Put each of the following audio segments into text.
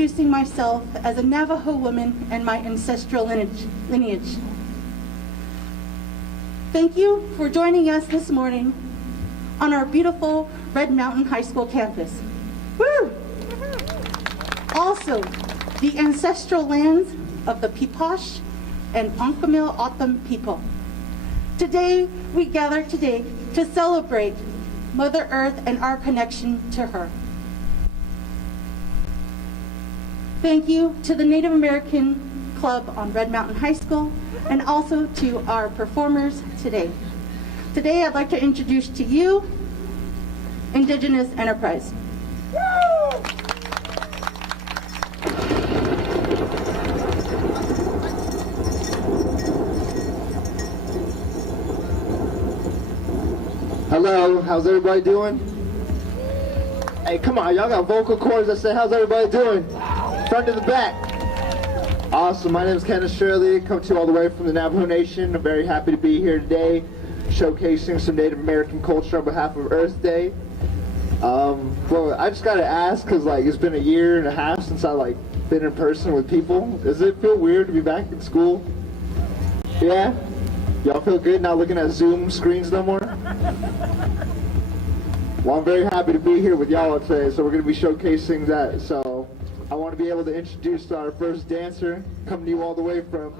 introducing myself as a Navajo woman and my ancestral lineage. Thank you for joining us this morning on our beautiful Red Mountain High School campus. Woo! Also, the ancestral lands of the Pipash and Onkhamil O'odham people. Today, we gather today to celebrate Mother Earth and our connection to her. Thank you to the Native American Club on Red Mountain High School and also to our performers today. Today, I'd like to introduce to you Indigenous Enterprise. Hello, how's everybody doing? Hey, come on, y'all got vocal cords that say, how's everybody doing? Front to the back. Awesome, my name is Kenneth Shirley, come to you all the way from the Navajo Nation. I'm very happy to be here today, showcasing some Native American culture on behalf of Earth Day. Well, I just gotta ask, cause it's been a year and a half since I been in person with people. Does it feel weird to be back in school? Yeah? Y'all feel good not looking at Zoom screens no more? Well, I'm very happy to be here with y'all today, so we're going to be showcasing that. So I want to be able to introduce our first dancer, coming to you all the way from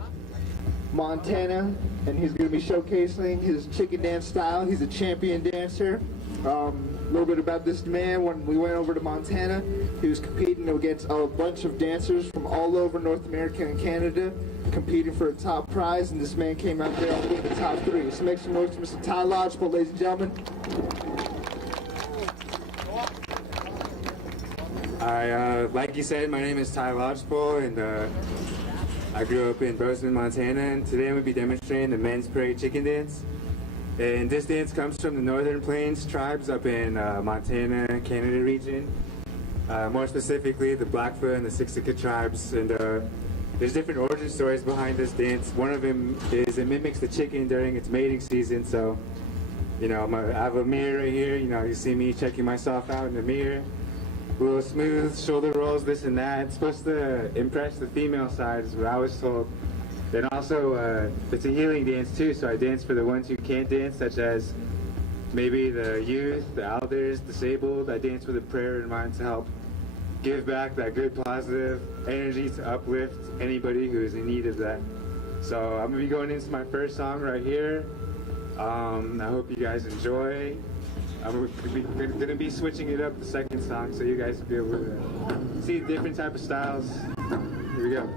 Montana, and he's going to be showcasing his chicken dance style. He's a champion dancer. A little bit about this man: when we went over to Montana, he was competing against a bunch of dancers from all over North America and Canada, competing for a top prize, and this man came out there all the way in the top 3. So make some noise for Mr. Ty Lodgepole, ladies and gentlemen. Like you said, my name is Ty Lodgepole, and I grew up in Bozeman, Montana, and today I'm going to be demonstrating the men's prairie chicken dance. And this dance comes from the Northern Plains tribes up in Montana, Canada region. More specifically, the Blackfoot and the Siksika tribes. And there's different origin stories behind this dance. One of them is it mimics the chicken during its mating season. So, I have a mirror right here. You see me checking myself out in the mirror. A little smooth, shoulder rolls, this and that. It's supposed to impress the female side, is what I was told. Then also, it's a healing dance too, so I dance for the ones who can't dance, such as maybe the youth, the elders, disabled. I dance with a prayer in mind to help give back that good positive energy to uplift anybody who is in need of that. So I'm going to be going into my first song right here. I hope you guys enjoy. I'm going to be switching it up the second song so you guys will be able to see different type of styles. Here we go.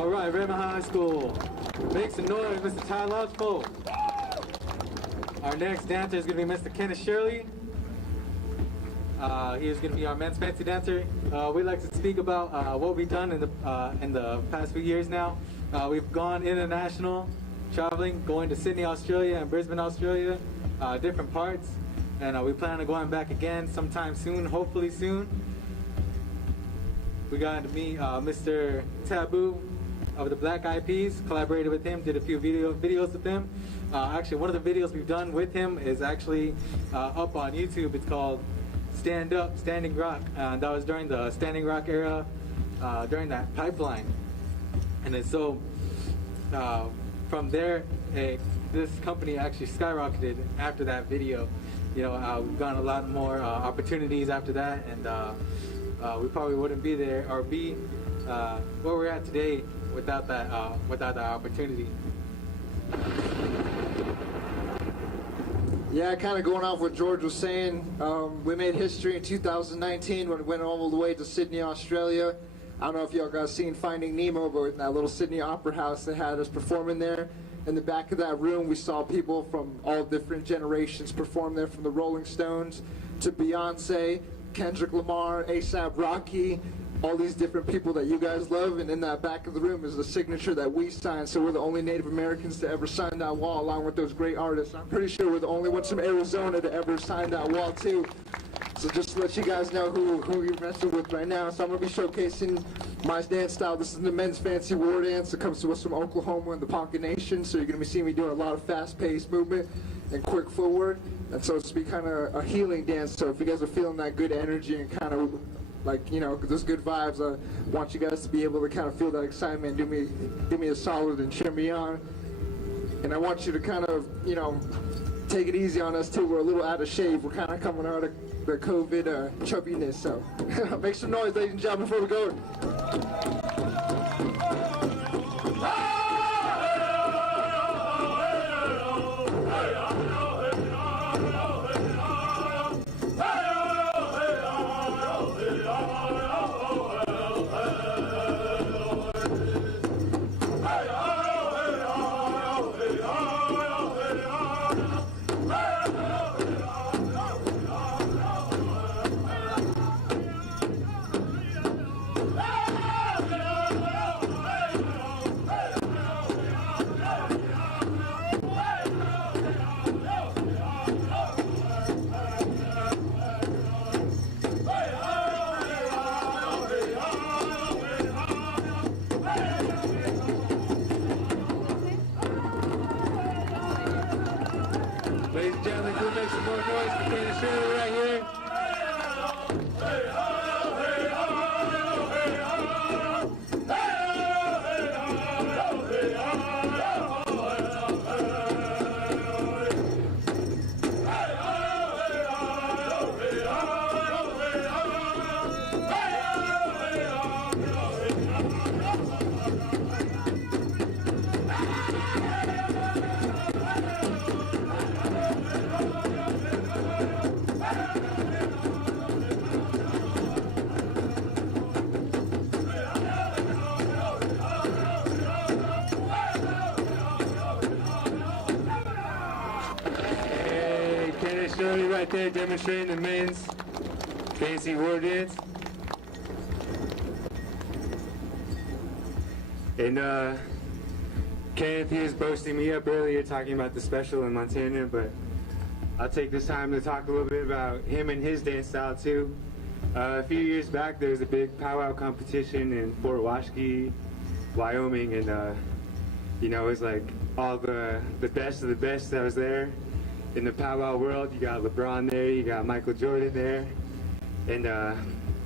All right, Redmond High School. Make some noise, Mr. Ty Lodgepole. Our next dancer is going to be Mr. Kenneth Shirley. He is going to be our men's fancy dancer. We'd like to speak about what we've done in the past few years now. We've gone international, traveling, going to Sydney, Australia, and Brisbane, Australia, different parts. And we plan on going back again sometime soon, hopefully soon. We got to meet Mr. Taboo of the Black Eyed Peas, collaborated with him, did a few videos with him. Actually, one of the videos we've done with him is actually up on YouTube. It's called Stand Up, Standing Rock. That was during the Standing Rock era, during that pipeline. And then so, from there, this company actually skyrocketed after that video. You know, we've gotten a lot more opportunities after that, and we probably wouldn't be there or be where we're at today without that opportunity. Yeah, kind of going off what George was saying, we made history in 2019 when we went all the way to Sydney, Australia. I don't know if y'all guys seen Finding Nemo, but in that little Sydney Opera House, they had us performing there. In the back of that room, we saw people from all different generations perform there, from the Rolling Stones to Beyonce, Kendrick Lamar, A$AP Rocky, all these different people that you guys love. And in that back of the room is the signature that we signed, so we're the only Native Americans to ever sign that wall along with those great artists. I'm pretty sure we're the only ones from Arizona to ever sign that wall too. So just to let you guys know who you're messing with right now. So I'm going to be showcasing my dance style. This is the men's fancy war dance that comes to us from Oklahoma and the Ponca Nation. So you're going to be seeing me doing a lot of fast-paced movement and quick footwork. And so it's be kind of a healing dance. So if you guys are feeling that good energy and kind of like, you know, those good vibes, I want you guys to be able to kind of feel that excitement. Do me a solid and cheer me on. And I want you to kind of, you know, take it easy on us too. We're a little out of shape. We're kind of coming out of the COVID chubbiness. So make some noise, ladies and gentlemen, before we go. Ladies and gentlemen, can we make some more noise for Kenneth Shirley right here? Kenneth Shirley right there demonstrating the men's fancy war dance. And Kenneth, he was boasting me up earlier talking about the special in Montana, but I'll take this time to talk a little bit about him and his dance style too. A few years back there was a big powwow competition in Fort Washakie, Wyoming, and you know, it was like all the best of the best that was there. In the powwow world, you got LeBron there, you got Michael Jordan there, and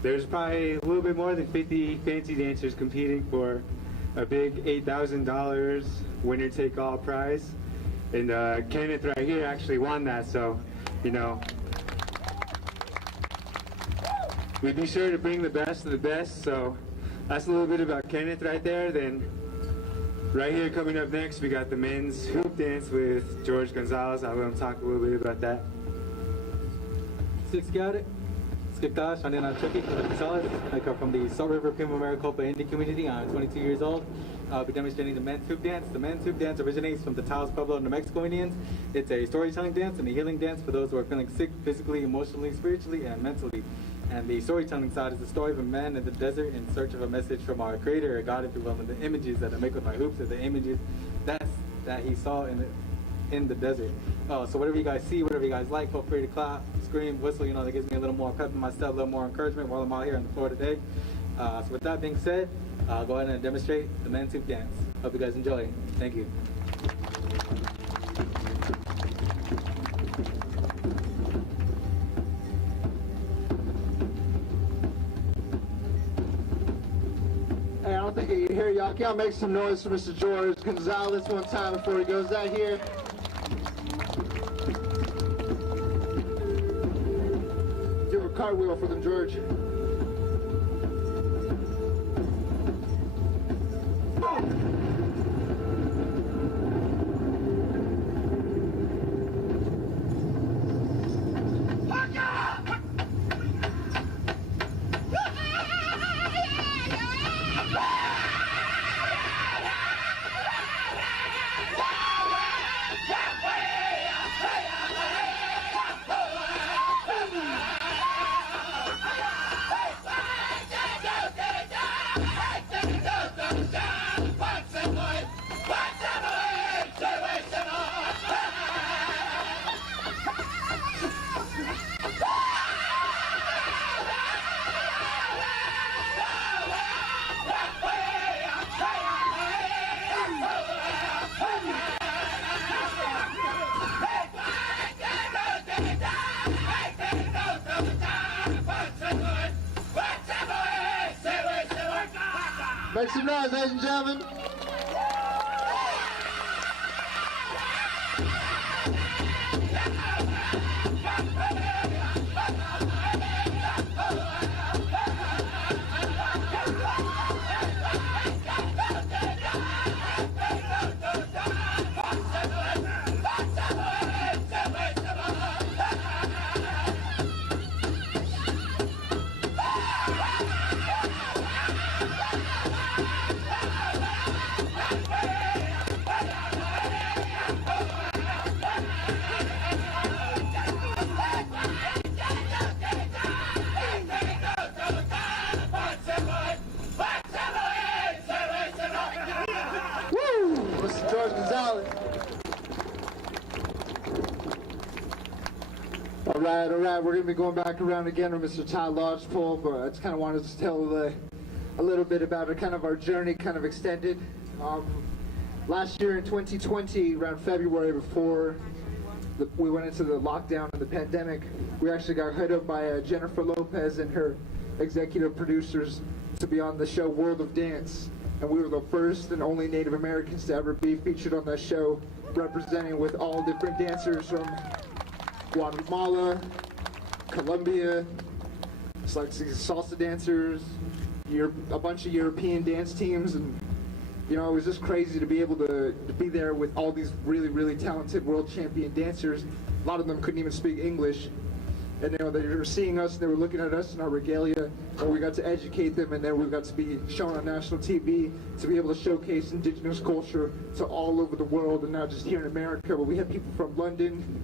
there's probably a little bit more than 50 fancy dancers competing for a big $8,000 winner-take-all prize. And Kenneth right here actually won that, so, you know, we'd be sure to bring the best of the best. So that's a little bit about Kenneth right there. Then right here coming up next, we got the men's hoop dance with George Gonzalez. I'll let him talk a little bit about that. Six got it? Let's Skiptash, Anena Chucky, I come from the Salt River Primo Maricopa Indian community. I'm 22 years old. I'll be demonstrating the men's hoop dance. The men's hoop dance originates from the Taos Pueblo, New Mexico Indians. It's a storytelling dance and a healing dance for those who are feeling sick physically, emotionally, spiritually, and mentally. And the storytelling side is the story of a man in the desert in search of a message from our Creator, or God, if you will. And the images that I make with my hoops are the images that he saw in the desert. So whatever you guys see, whatever you guys like, feel free to clap, scream, whistle. That gives me a little more pep in my step, a little more encouragement while I'm out here on the floor today. So with that being said, I'll go ahead and demonstrate the men's hoop dance. Hope you guys enjoy. Thank you. Hey, I don't think you can hear y'all. Can y'all make some noise for Mr. George Gonzalez one time before he goes out here? Do a cartwheel for them, George. Make some noise, ladies and gentlemen. Mr. George Gonzalez. All right. We're going to be going back around again with Mr. Ty Lodgepole, but I just kind of wanted to tell a little bit about it, kind of our journey kind of extended. Last year in 2020, around February, before we went into the lockdown and the pandemic, we actually got hit up by Jennifer Lopez and her executive producers to be on the show World of Dance. And we were the first and only Native Americans to ever be featured on that show, representing with all different dancers from Guatemala, Colombia, it's like salsa dancers, a bunch of European dance teams, and it was just crazy to be able to be there with all these really, really talented world champion dancers. A lot of them couldn't even speak English. And they were seeing us, and they were looking at us in our regalia, and we got to educate them, and then we got to be shown on national TV to be able to showcase Indigenous culture to all over the world, and not just here in America, but we had people from London,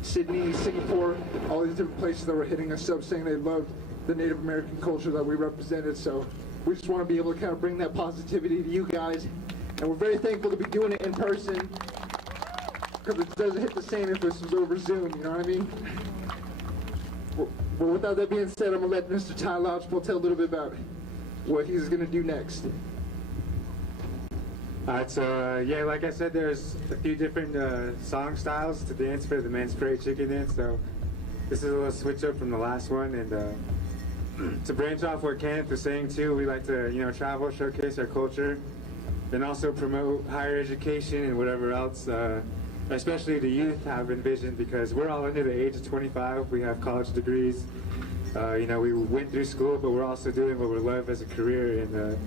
Sydney, Singapore, all these different places that were hitting us up saying they loved the Native American culture that we represented. So we just want to be able to kind of bring that positivity to you guys, and we're very thankful to be doing it in person, because it doesn't hit the same if this was over Zoom, you know what I mean? Well, without that being said, I'm going to let Mr. Ty Lodgepole tell a little bit about what he's going to do next. Alright, so yeah, like I said, there's a few different song styles to dance for the men's parade chicken dance, so this is a little switch up from the last one, and to branch off what Kenneth was saying too, we like to travel, showcase our culture, and also promote higher education and whatever else, especially the youth have envisioned, because we're all under the age of 25, we have college degrees, we went through school, but we're also doing what we love as a career, and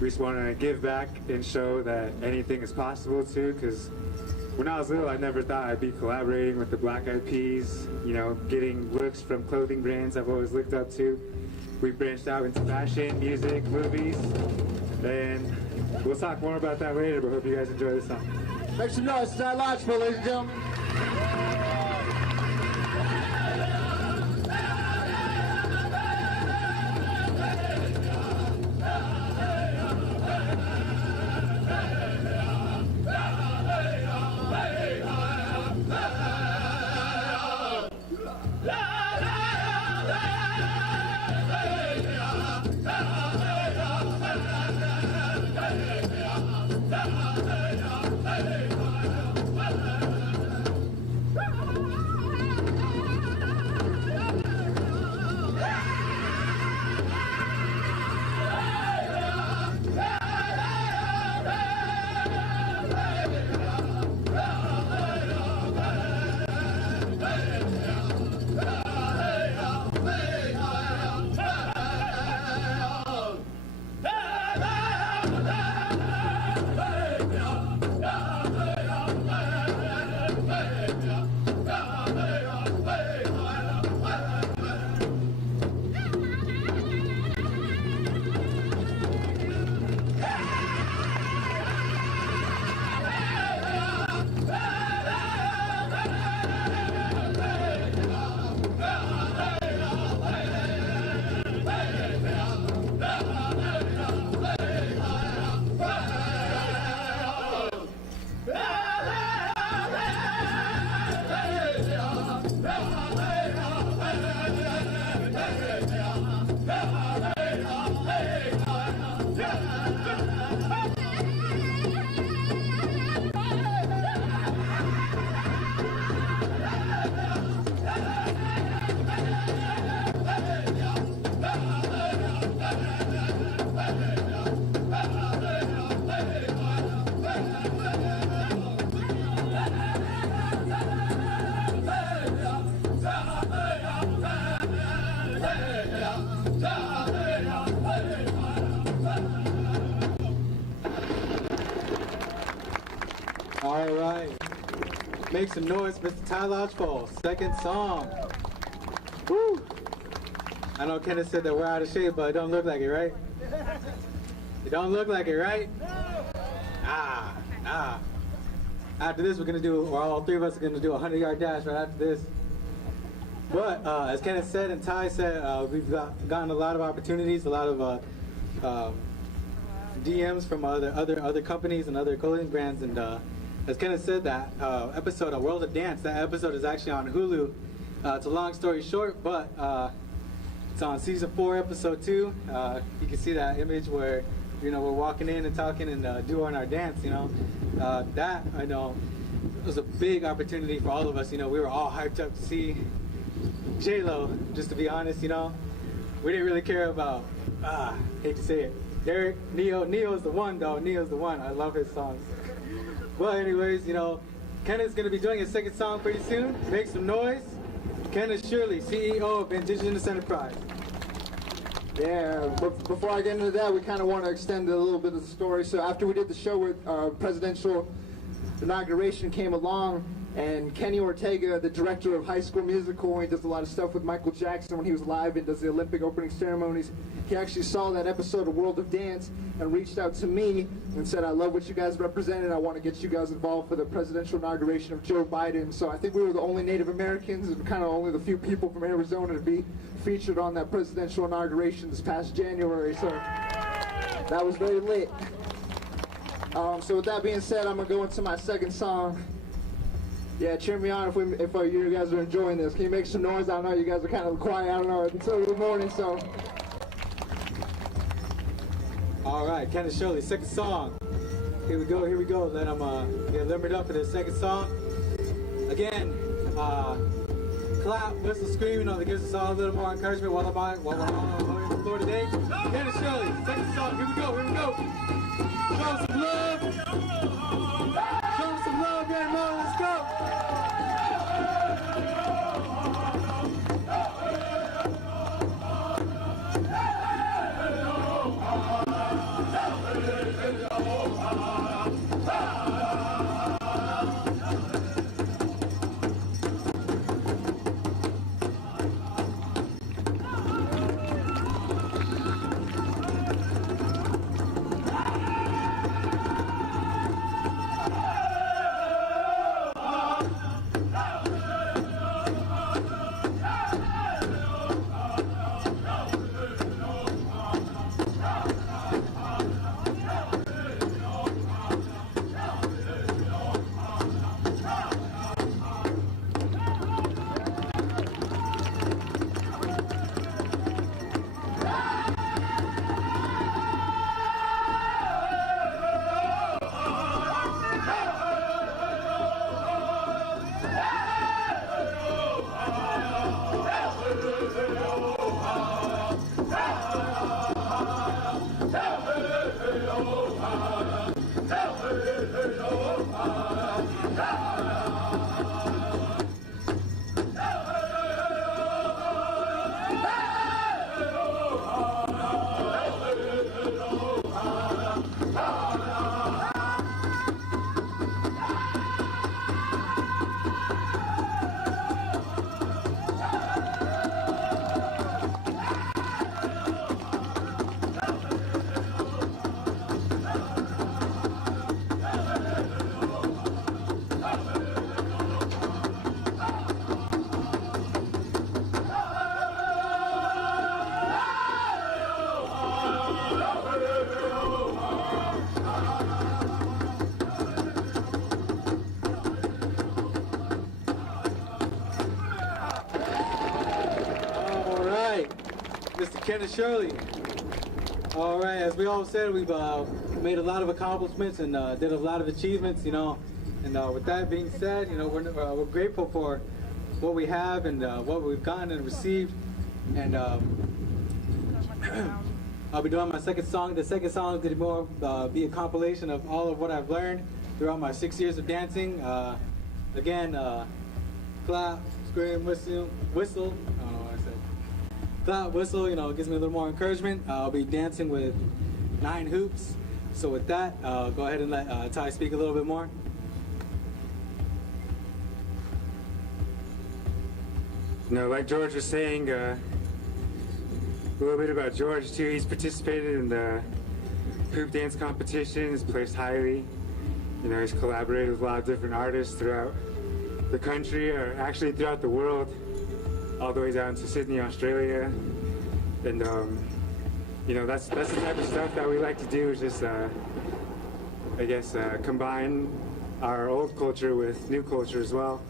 we just want to give back and show that anything is possible too, because when I was little, I never thought I'd be collaborating with the Black Eyed Peas, you know, getting looks from clothing brands I've always looked up to. We branched out into fashion, music, movies, and we'll talk more about that later, but hope you guys enjoy this song. Make some noise, it's Ty Lodgepole, ladies and gentlemen. All right. Make some noise, Mr. Ty Lodgepole. Second song. Woo! I know Kenneth said that we're out of shape, but it don't look like it, right? It don't look like it, right? Nah. After this, we're gonna do, or all three of us are gonna do a 100-yard dash right after this. But as Kenneth said and Ty said, we've gotten a lot of opportunities, a lot of DMs from other companies and other clothing brands, and as Kenneth said, that episode of World of Dance, that episode is actually on Hulu. It's a long story short, but it's on season 4, episode 2. You can see that image where, you know, we're walking in and talking and doing our dance. You know, that I know was a big opportunity for all of us. You know, we were all hyped up to see J-Lo. Just to be honest, you know, we didn't really care about. Hate to say it, Derek, Neo's the one though. Neo's the one. I love his songs. Well, anyways, you know, Kenneth's gonna be doing his second song pretty soon. Make some noise. Kenneth Shirley, CEO of Indigenous Enterprise. Yeah, but before I get into that, we kind of want to extend a little bit of the story. So after we did the show with presidential inauguration came along, and Kenny Ortega, the director of High School Musical, he does a lot of stuff with Michael Jackson when he was alive and does the Olympic opening ceremonies. He actually saw that episode of World of Dance and reached out to me and said, I love what you guys represented. I want to get you guys involved for the presidential inauguration of Joe Biden. So I think we were the only Native Americans and kind of only the few people from Arizona to be featured on that presidential inauguration this past January. So that was very lit. So with that being said, I'm going to go into my second song. Yeah, cheer me on if you guys are enjoying this. Can you make some noise? I know you guys are kind of quiet. I don't know, until the morning, so. All right, Kenneth Shirley, second song. Here we go. Let him get limbered up for the second song. Again, clap, whistle, scream, you know, that gives us all a little more encouragement while we're on the floor today. Kenneth Shirley, second song. Here we go. Show us some love. Show us some love, man. Let's go. Kenneth Shirley. All right, as we all said, we've made a lot of accomplishments and did a lot of achievements, you know. And with that being said, you know, we're grateful for what we have and what we've gotten and received. And I'll be doing my second song. The second song is going to be a compilation of all of what I've learned throughout my 6 years of dancing. Again, clap, scream, whistle. I don't know what I said. Clap, whistle, you know, it gives me a little more encouragement. I'll be dancing with 9 hoops. So with that, go ahead and let Ty speak a little bit more. You know, like George was saying, a little bit about George too. He's participated in the hoop dance competition, he's placed highly. You know, he's collaborated with a lot of different artists throughout the country, or actually throughout the world, all the way down to Sydney, Australia. And you know, that's the type of stuff that we like to do, is just I guess combine our old culture with new culture as well.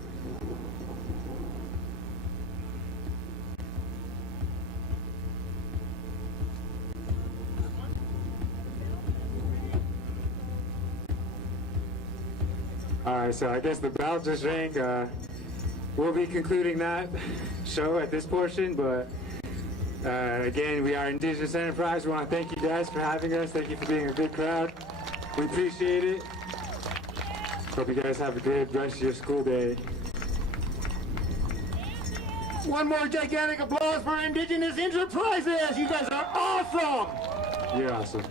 Alright, so I guess the bell just rang. We'll be concluding that show at this portion, but again, we are Indigenous Enterprise. We want to thank you guys for having us. Thank you for being a good crowd. We appreciate it. Hope you guys have a good rest of your school day. One more gigantic applause for Indigenous Enterprises! You guys are awesome! You're awesome.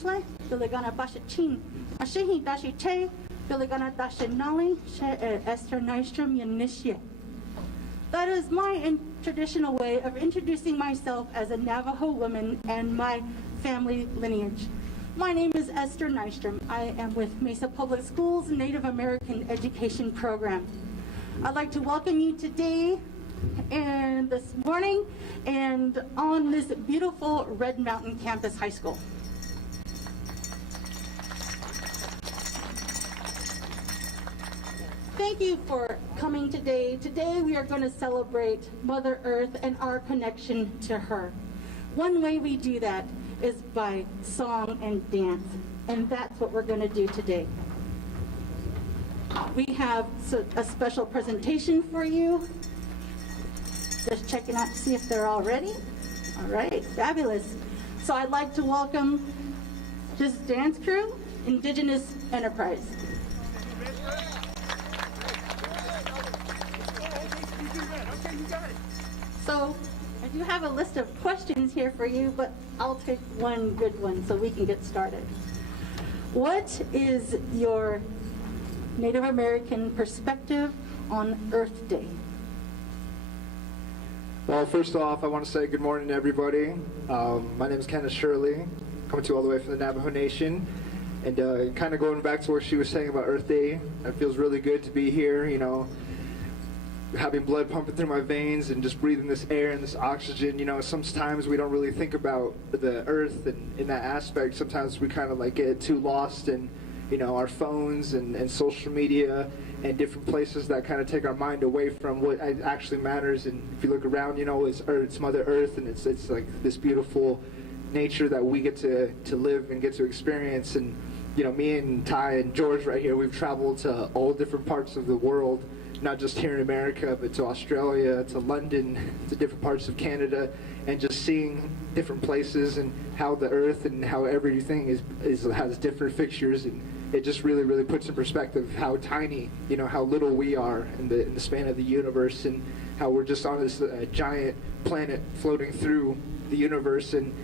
Chle, Biligana Bashachin, Ashihi Dashi Che, Biligana Dashinali, Esther Nystrom Yanishye. That is my traditional way of introducing myself as a Navajo woman and my family lineage. My name is Esther Nystrom. I am with Mesa Public Schools Native American Education Program. I'd like to welcome you today and this morning and on this beautiful Red Mountain Campus High School. Thank you for coming today. Today we are going to celebrate Mother Earth and our connection to her. One way we do that is by song and dance, and that's what we're going to do today. We have a special presentation for you. Just checking out to see if they're all ready. All right, fabulous. So I'd like to welcome this dance crew, Indigenous Enterprise. So I do have a list of questions here for you, but I'll take one good one so we can get started. What is your Native American perspective on Earth Day? Well, first off, I want to say good morning to everybody. My name is Kenneth Shirley, coming to you all the way from the Navajo Nation. And kind of going back to what she was saying about Earth Day, it feels really good to be here, you know, having blood pumping through my veins and just breathing this air and this oxygen. You know, sometimes we don't really think about the earth and in that aspect. Sometimes we kind of like get too lost in, you know, our phones and social media and different places that kind of take our mind away from what actually matters. And if you look around, you know, it's Mother Earth, and it's like this beautiful nature that we get to live and get to experience. And, you know, me and Ty and George right here, we've traveled to all different parts of the world, not just here in America, but to Australia, to London, to different parts of Canada, and just seeing different places and how the earth and how everything has different fixtures, and it just really, really puts in perspective how tiny, you know, how little we are in the span of the universe, and how we're just on this giant planet floating through the universe, and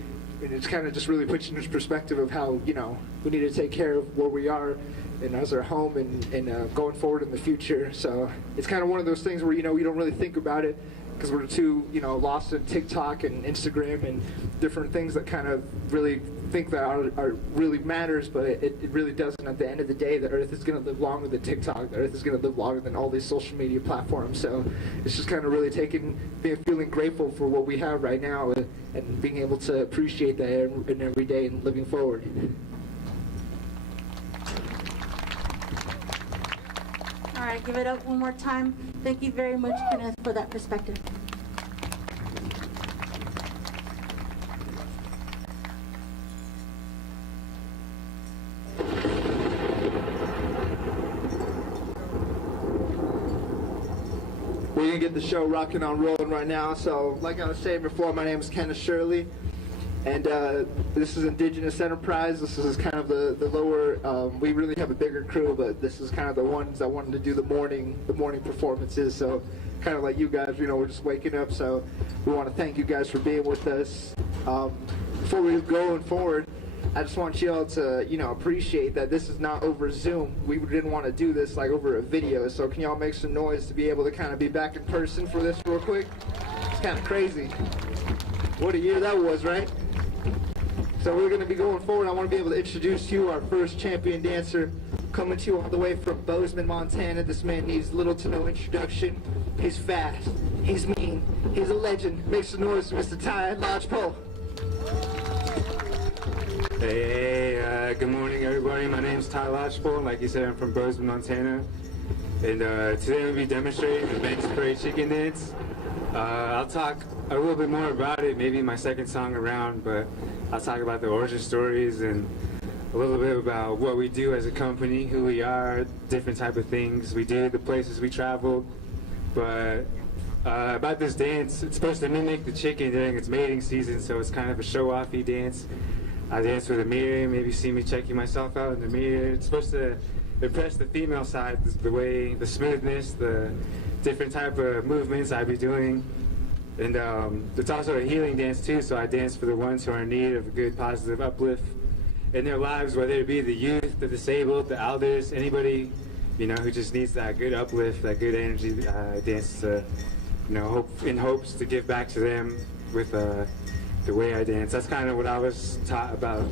it's kind of just really puts in perspective of how, you know, we need to take care of where we are and as our home and going forward in the future. So it's kind of one of those things where, you know, we don't really think about it because we're too, you know, lost in TikTok and Instagram and different things that kind of really think that are really matters, but it really doesn't. At the end of the day, the earth is going to live longer than TikTok. The earth is going to live longer than all these social media platforms. So it's just kind of really feeling grateful for what we have right now and being able to appreciate that in every day and living forward. All right, give it up one more time. Thank you very much, Kenneth, for that perspective. We're going to get the show rocking on rolling right now. So like I was saying before, my name is Kenneth Shirley, and this is Indigenous Enterprise. This is kind of the lower, we really have a bigger crew, but this is kind of the ones that wanted to do the morning performances. So kind of like you guys, you know, we're just waking up. So we want to thank you guys for being with us. Before we go forward, I just want y'all to, you know, appreciate that this is not over Zoom. We didn't want to do this like over a video. So can y'all make some noise to be able to kind of be back in person for this real quick? It's kind of crazy. What a year that was, right? So we're going to be going forward. I want to be able to introduce to you our first champion dancer, coming to you all the way from Bozeman, Montana. This man needs little to no introduction. He's fast. He's mean. He's a legend. Make some noise for Mr. Ty Lodgepole. Hey, good morning, everybody. My name's Ty Lodgepole. Like you said, I'm from Bozeman, Montana. And today we'll be demonstrating the Banks Parade Chicken Dance. I'll talk a little bit more about it, maybe my second song around, but I'll talk about the origin stories and a little bit about what we do as a company, who we are, different type of things we do, the places we travel. But about this dance, it's supposed to mimic the chicken during its mating season, so it's kind of a show-offy dance. I dance with a mirror, maybe see me checking myself out in the mirror. It's supposed to impress the female side, the way, the smoothness, the different type of movements I be doing. And it's also a healing dance too, so I dance for the ones who are in need of a good positive uplift. in their lives, whether it be the youth, the disabled, the elders, anybody, who just needs that good uplift, that good energy dance to, in hopes to give back to them with the way I dance. That's kind of what I was taught about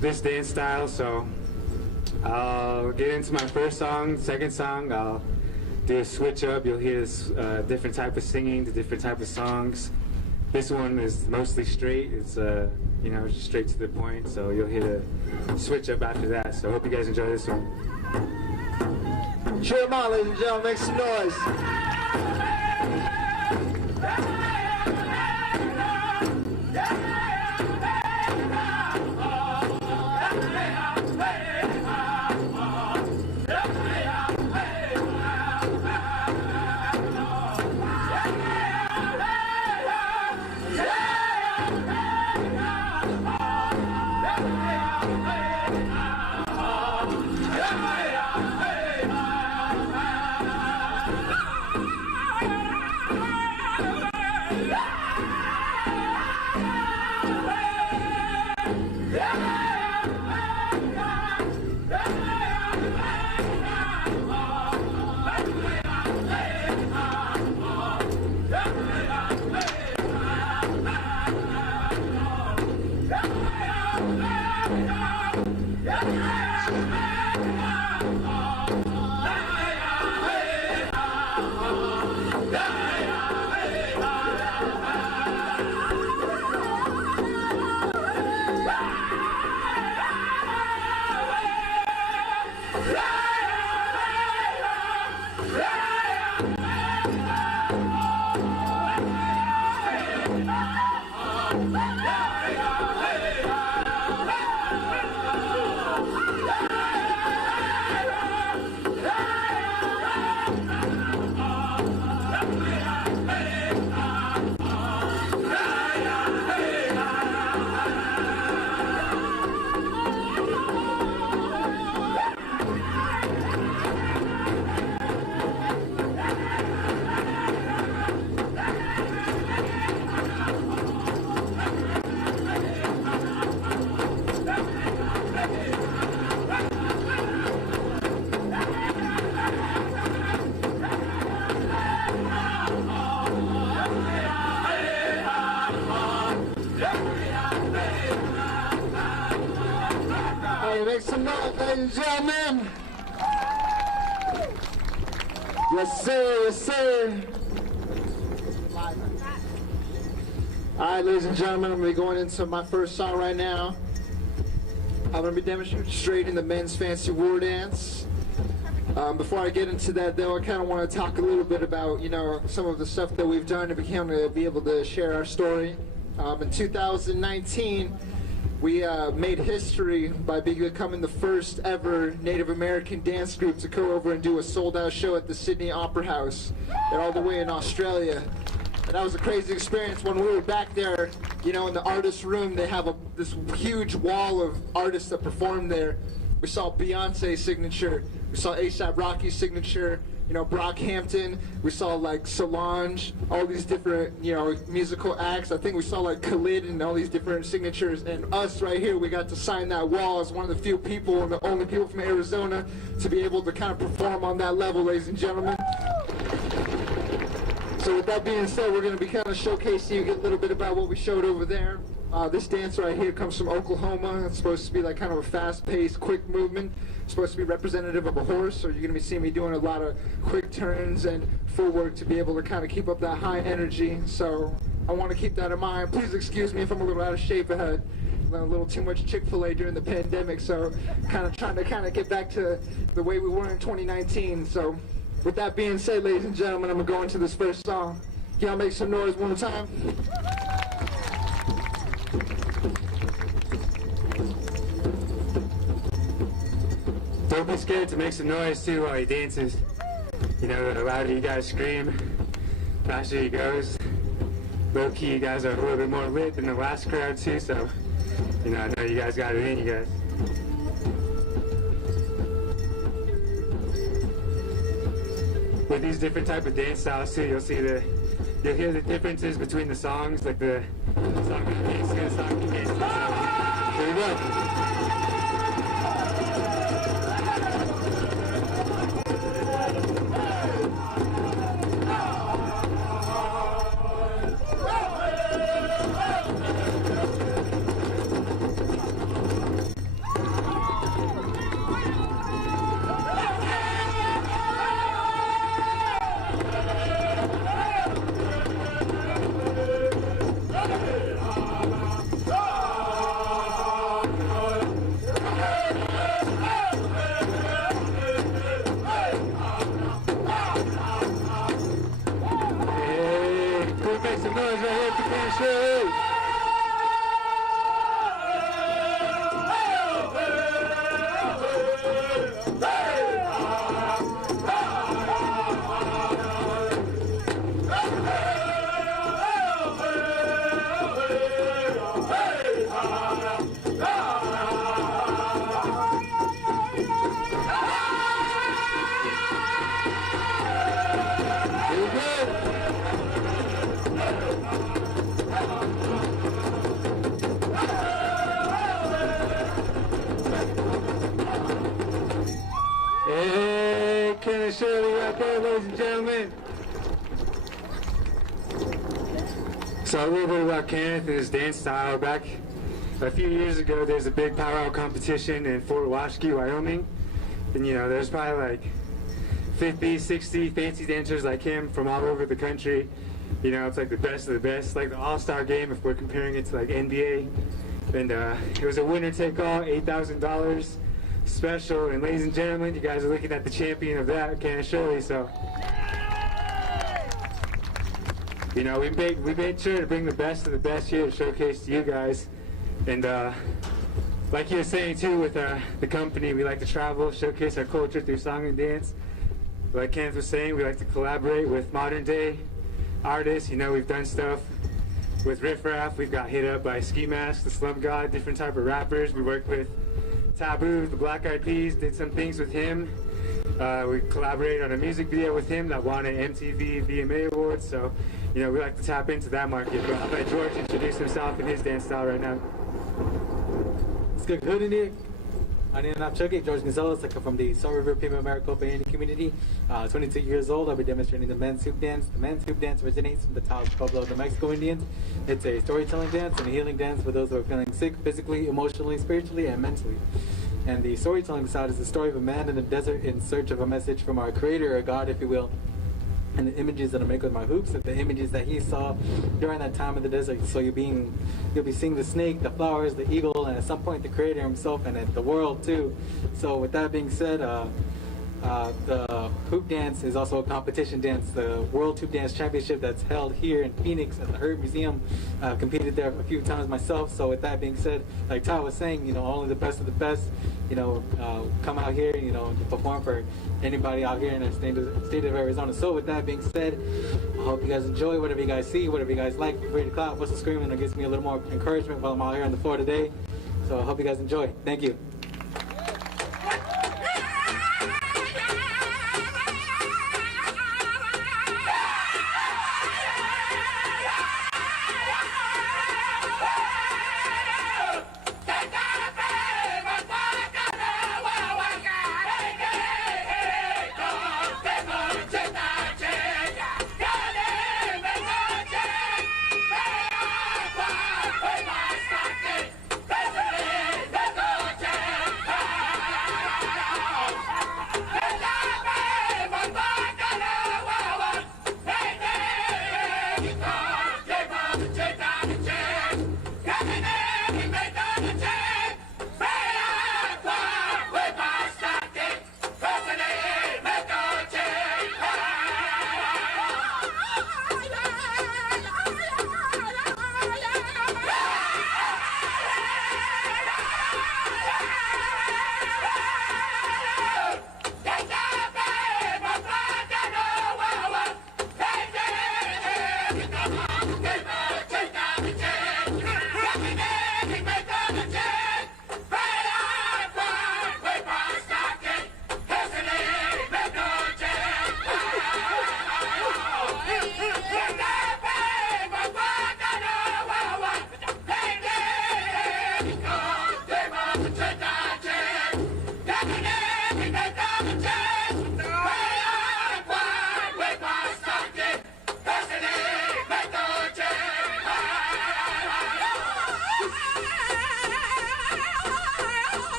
this dance style. So I'll get into my first song. Second song, I'll do a switch up. You'll hear this different type of singing, the different type of songs. This one is mostly straight. It's just straight to the point. So you'll hear the switch up after that. So I hope you guys enjoy this one. Cheer them on, ladies and gentlemen. Make some noise. Make some noise, ladies and gentlemen. Yes, sir. Yes, sir. All right, ladies and gentlemen, I'm going to be going into my first song right now. I'm going to be demonstrating straight in the men's fancy war dance. Before I get into that, though, I kind of want to talk a little bit about, some of the stuff that we've done to be able to share our story. In 2019, we made history by becoming the first ever Native American dance group to go over and do a sold-out show at the Sydney Opera House. They're all the way in Australia. And that was a crazy experience. When we were back there, in the artist room, they have this huge wall of artists that performed there. We saw Beyonce's signature. We saw A$AP Rocky's signature. Brockhampton. We saw like Solange, all these different, musical acts. I think we saw like Khalid and all these different signatures. And us right here, we got to sign that wall as one of the few people and the only people from Arizona to be able to kind of perform on that level, ladies and gentlemen. So with that being said, we're going to be kind of showcasing you a little bit about what we showed over there. This dance right here comes from Oklahoma. It's supposed to be like kind of a fast-paced, quick movement. It's supposed to be representative of a horse, so you're going to be seeing me doing a lot of quick turns and footwork to be able to kind of keep up that high energy. So I want to keep that in mind. Please excuse me if I'm a little out of shape. I had a little too much Chick-fil-A during the pandemic, so kind of trying to get back to the way we were in 2019. So with that being said, ladies and gentlemen, I'm going to go into this first song. Can y'all make some noise one more time? Don't be scared to make some noise too while he dances. The louder you guys scream, faster he goes. Low key, you guys are a little bit more lit than the last crowd too, so I know you guys got it in you guys. With these different type of dance styles too, you'll hear the differences between the songs, like the song you dance to, the song you dance to. Here we go. Hey, can we make some noise right here for Ken Shirley? Here we go. Hey, Ken and Shirley right there, ladies and gentlemen. So a little bit about Kenneth and his dance style. Back a few years ago, there's a big powwow competition in Fort Washakie, Wyoming. And you know, there's probably like 50, 60 fancy dancers like him from all over the country. You know, it's like the best of the best, like the all-star game if we're comparing it to like NBA. And it was a winner-take-all, $8,000 special. And ladies and gentlemen, you guys are looking at the champion of that, Ken Shirley. So, you know, we made sure to bring the best of the best here to showcase to you guys. And like you were saying too, with the company, we like to travel, showcase our culture through song and dance. Like Kenneth was saying, we like to collaborate with modern day artists. You know, we've done stuff with Riff Raff. We've got hit up by Ski Mask, the Slum God, different type of rappers. We worked with Taboo, the Black Eyed Peas, did some things with him. We collaborated on a music video with him that won an MTV VMA award. So, you know, we like to tap into that market. But I'll let George introduce himself and his dance style right now. It's good hood in it. My name is George Gonzalez. I come from the Salt River Premium Maricopa Indian community. 22 years old. I'll be demonstrating the men's hoop dance. The men's hoop dance originates from the Taos Pueblo of the Mexico Indians. It's a storytelling dance and a healing dance for those who are feeling sick physically, emotionally, spiritually, and mentally. And the storytelling side is the story of a man in the desert in search of a message from our creator, or God, if you will. And the images that I make with my hoops are the images that he saw during that time in the desert. So you'll be seeing the snake, the flowers, the eagle, and at some point the creator himself, and the world too. So with that being said, the hoop dance is also a competition dance. The World Hoop Dance Championship that's held here in Phoenix at the Hurt Museum. Competed there a few times myself. So with that being said, like Ty was saying, you know, only the best of the best, you know, come out here, you know, to perform for anybody out here in the state of Arizona. So with that being said, I hope you guys enjoy whatever you guys see, whatever you guys like. Feel free to clap, whistle, scream, and it gives me a little more encouragement while I'm out here on the floor today. So I hope you guys enjoy. Thank you.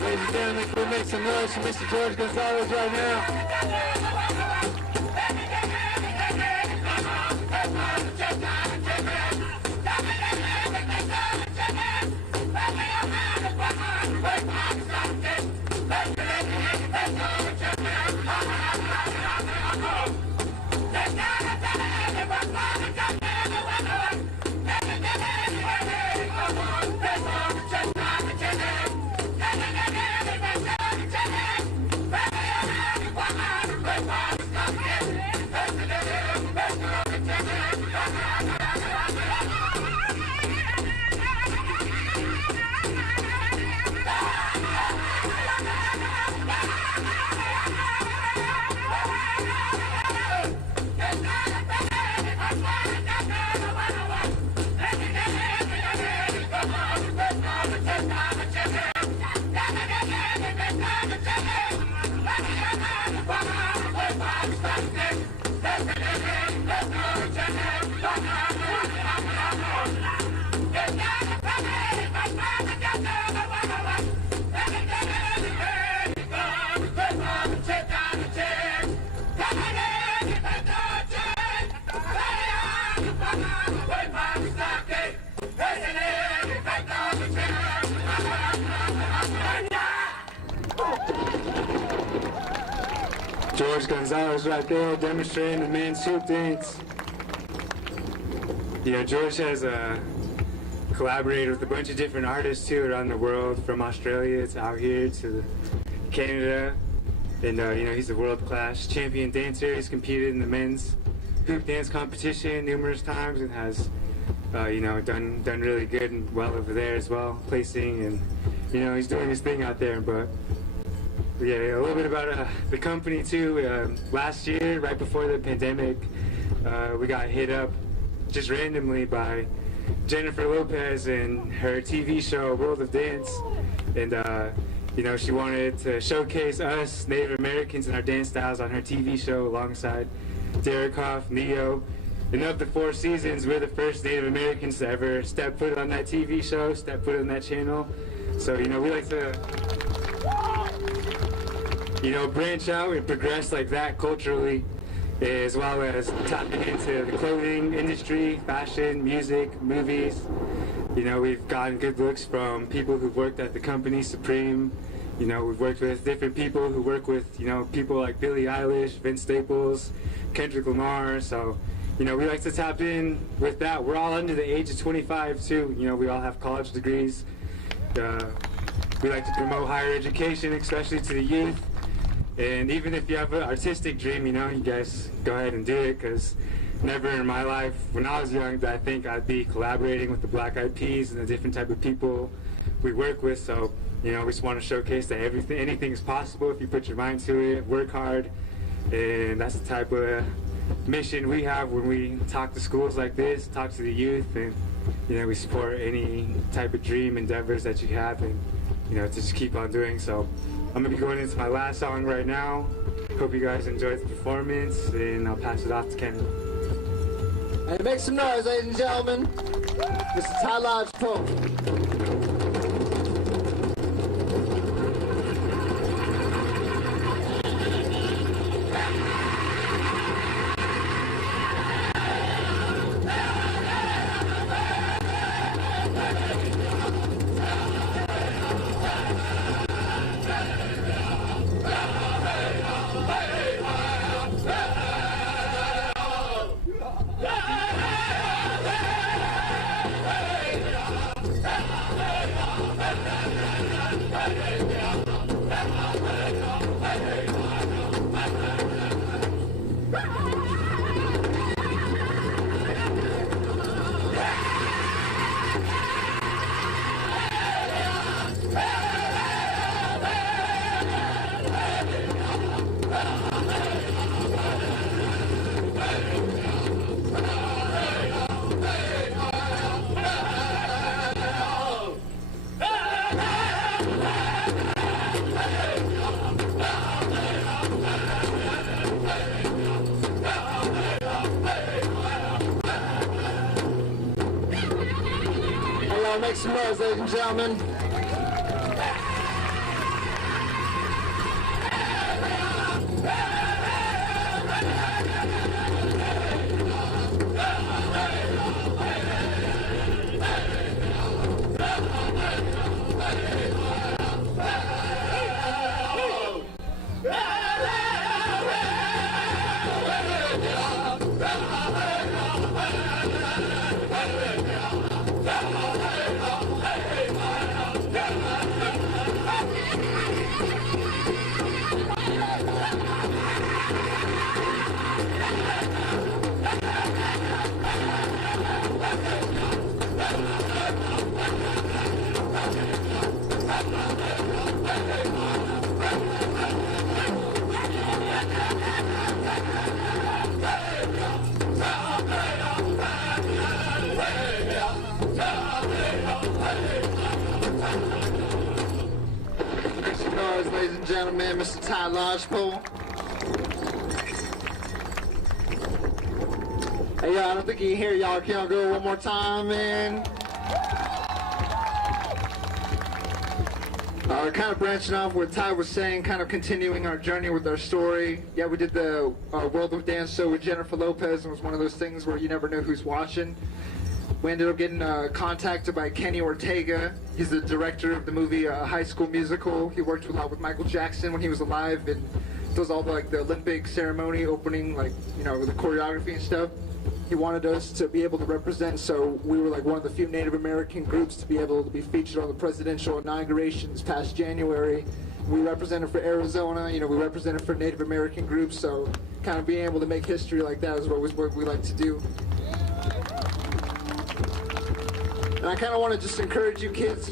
Ladies and gentlemen, can we make some noise for Mr. George Gonzalez right now? George Gonzalez right there demonstrating the men's hoop dance. You know, George has collaborated with a bunch of different artists too around the world, from Australia to out here to Canada. And you know, he's a world-class champion dancer. He's competed in the men's hoop dance competition numerous times and has you know, done really good and well over there as well, placing, and you know, he's doing his thing out there. But yeah, a little bit about the company too. Last year, right before the pandemic, we got hit up just randomly by Jennifer Lopez and her TV show World of Dance, and you know, she wanted to showcase us Native Americans and our dance styles on her TV show alongside Derek Hoff, Neo. And of the 4 seasons, we're the first Native Americans to ever step foot on that TV show, step foot on that channel. So, you know, we like to, you know, branch out and progress like that culturally, as well as tapping into the clothing industry, fashion, music, movies. You know, we've gotten good looks from people who've worked at the company Supreme. You know, we've worked with different people who work with, you know, people like Billie Eilish, Vince Staples, Kendrick Lamar. So, you know, we like to tap in with that. We're all under the age of 25 too. You know, we all have college degrees. We like to promote higher education, especially to the youth. And even if you have an artistic dream, you know, you guys go ahead and do it, because never in my life, when I was young, did I think I'd be collaborating with the Black Eyed Peas and the different type of people we work with. So, you know, we just want to showcase that anything is possible if you put your mind to it, work hard. And that's the type of mission we have when we talk to schools like this, talk to the youth, and, you know, we support any type of dream endeavors that you have, and, you know, to just keep on doing. So I'm going to be going into my last song right now. Hope you guys enjoyed the performance, and I'll pass it off to Kenny. Hey, make some noise, ladies and gentlemen. Mr. Ty Lodgepole. go. Make some noise, ladies and gentlemen. Ladies and gentlemen, Mr. Ty Lodgepole. Hey, y'all, I don't think you can hear y'all. Can y'all go one more time, man? Kind of branching off what Ty was saying, kind of continuing our journey with our story. Yeah, we did the World of Dance show with Jennifer Lopez, and it was one of those things where you never know who's watching. We ended up getting contacted by Kenny Ortega. He's the director of the movie High School Musical. He worked a lot with Michael Jackson when he was alive and does all the Olympic ceremony opening, the choreography and stuff. He wanted us to be able to represent, so we were one of the few Native American groups to be able to be featured on the presidential inauguration this past January. We represented for Arizona, we represented for Native American groups, so kind of being able to make history like that is what we like to do. And I kind of want to just encourage you kids,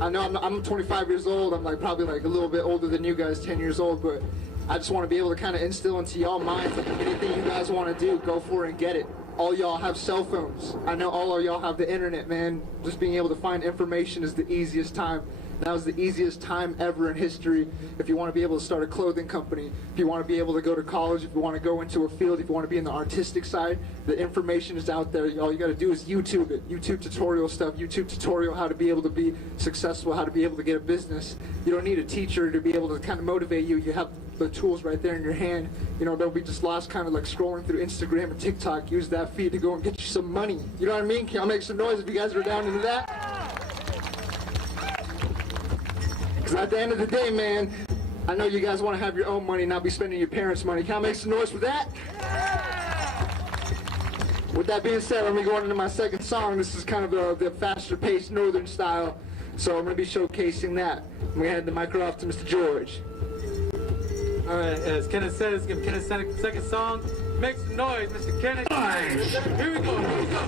I know I'm 25 years old, I'm probably a little bit older than you guys, 10 years old, but I just want to be able to kind of instill into y'all minds anything you guys want to do, go for it and get it. All y'all have cell phones. I know all of y'all have the internet, man. Just being able to find information is the easiest time. That was the easiest time ever in history. If you want to be able to start a clothing company, if you want to be able to go to college, if you want to go into a field, if you want to be in the artistic side, the information is out there. All you got to do is YouTube it. YouTube tutorial stuff, YouTube tutorial how to be able to be successful, how to be able to get a business. You don't need a teacher to be able to kind of motivate you. You have the tools right there in your hand. Don't be just lost kind of scrolling through Instagram and TikTok. Use that feed to go and get you some money. You know what I mean? Can y'all make some noise if you guys are down into that? Because at the end of the day, man, I know you guys want to have your own money, not be spending your parents' money. Can I make some noise for that? With that being said, let me go on into my second song. This is kind of the faster-paced northern style, so I'm going to be showcasing that. I'm going to hand the mic off to Mr. George. All right, as Kenneth said, let's give Kenneth second song. Make some noise, Mr. Kenneth. Here we go, here we go.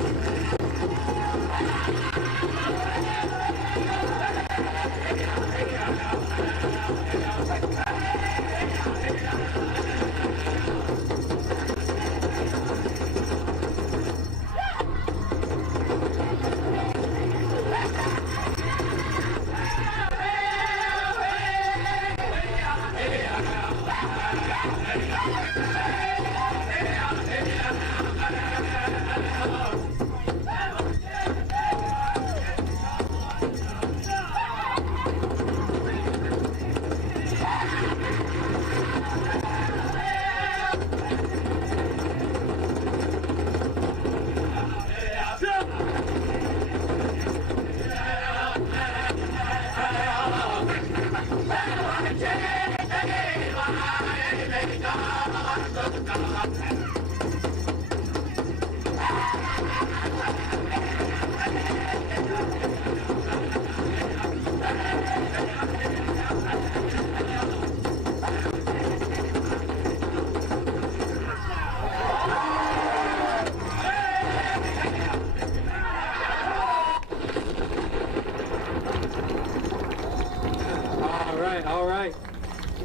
All right.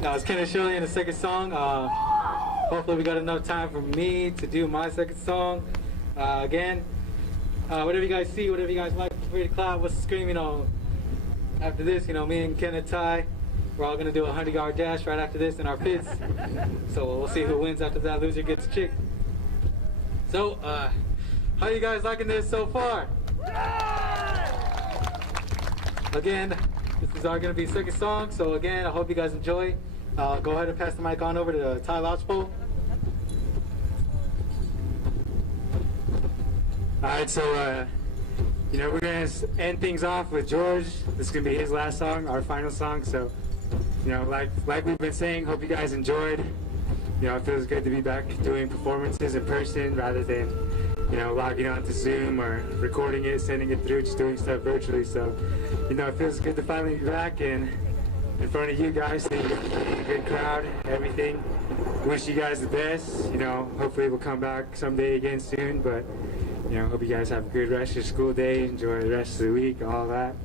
Now it's Kenneth Shirley in the second song. Hopefully we got enough time for me to do my second song. Again, whatever you guys see, whatever you guys like, feel free to clap, what's the scream, after this, me and Kenneth Ty, we're all gonna do a 100-yard dash right after this in our pits. So we'll see who wins after that. Loser gets chick. So, how you guys liking this so far? Again, this is going to be second song, so again, I hope you guys enjoy. Go ahead and pass the mic on over to Ty Lodgepole. Alright, so, we're going to end things off with George. This is going to be his last song, our final song. So, like we've been saying, hope you guys enjoyed. It feels good to be back doing performances in person rather than, logging on to Zoom or recording it, sending it through, just doing stuff virtually. So, it feels good to finally be back and in front of you guys, seeing a good crowd, everything. Wish you guys the best. Hopefully we'll come back someday again soon, but hope you guys have a good rest of your school day, enjoy the rest of the week, all that.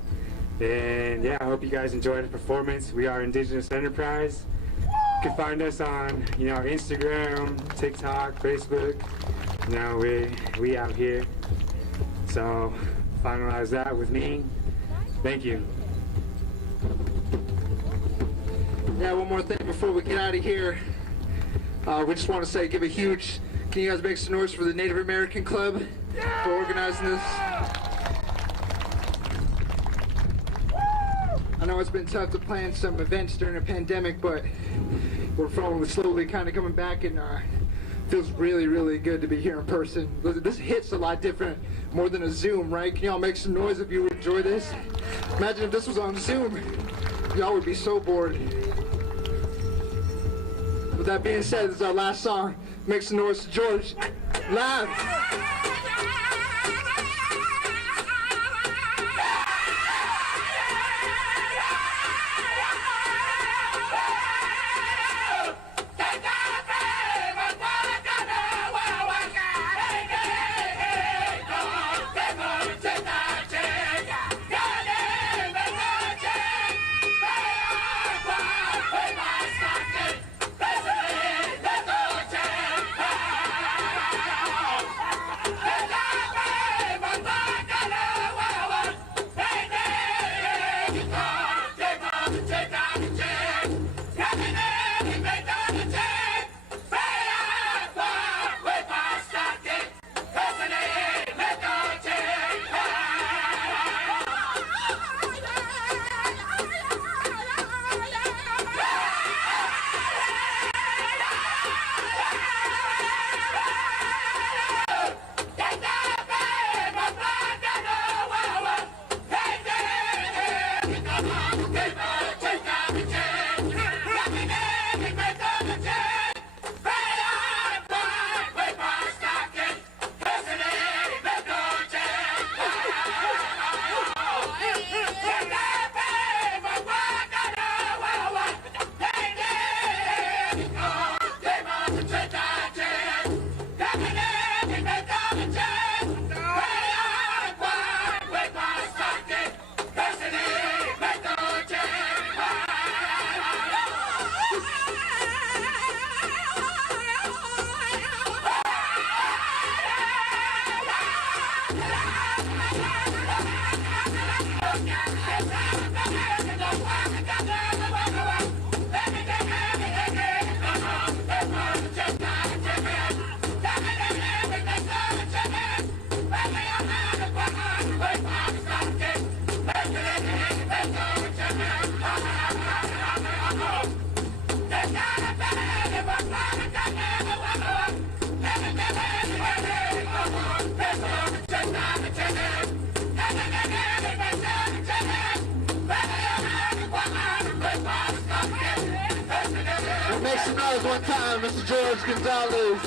And yeah, I hope you guys enjoyed the performance. We are Indigenous Enterprise. You can find us on, Instagram, TikTok, Facebook. We out here. So finalize that with me. Thank you. Yeah, one more thing before we get out of here. We just want to say, give a huge, can you guys make some noise for the Native American Club for organizing this? I know it's been tough to plan some events during a pandemic, but we're slowly kind of coming back, and feels really, really good to be here in person. This hits a lot different, more than a Zoom, right? Can y'all make some noise if you enjoy this? Imagine if this was on Zoom. Y'all would be so bored. With that being said, this is our last song. Make some noise to George. Live. Make some noise one time, Mr. George Gonzalez.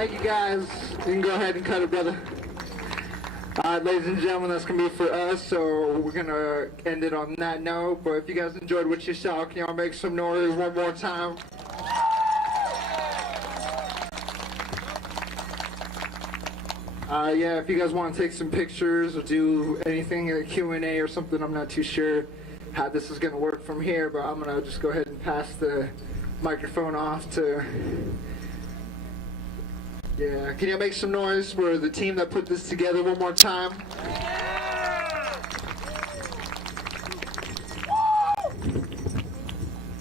Thank you guys. You can go ahead and cut it, brother. Alright, ladies and gentlemen, that's gonna be for us, so we're gonna end it on that note. But if you guys enjoyed what you saw, can y'all make some noise one more time? Yeah, if you guys want to take some pictures or do anything, a Q&A or something, I'm not too sure how this is going to work from here, but I'm going to just go ahead and pass the microphone off to... Yeah, can you make some noise for the team that put this together one more time?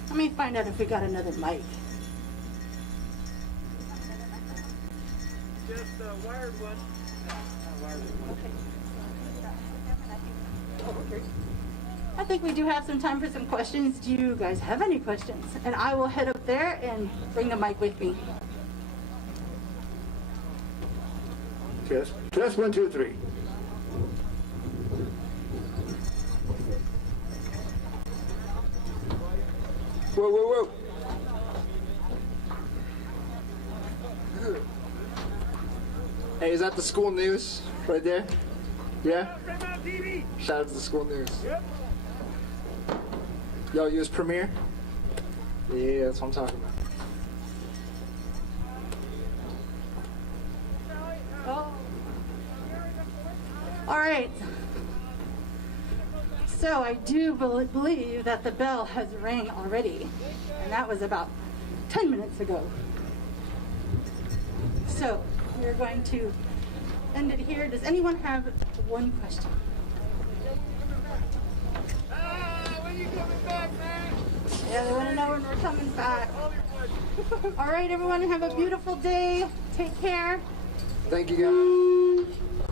Let me find out if we got another mic. Just a wired one. I think we do have some time for some questions. Do you guys have any questions? And I will head up there and bring the mic with me. Test 1, 2, 3. Whoa, whoa, whoa. Hey, is that the school news right there? Yeah? RMTV. Shout out to the school news. Yep. Y'all use Premiere? Yeah, that's what I'm talking about. Oh. All right. So I do believe that the bell has rang already, and that was about 10 minutes ago. So we're going to end it here. Does anyone have one question? When you coming back, man? Yeah, they want to know when we're coming back. All right, everyone, have a beautiful day. Take care. Thank you, guys.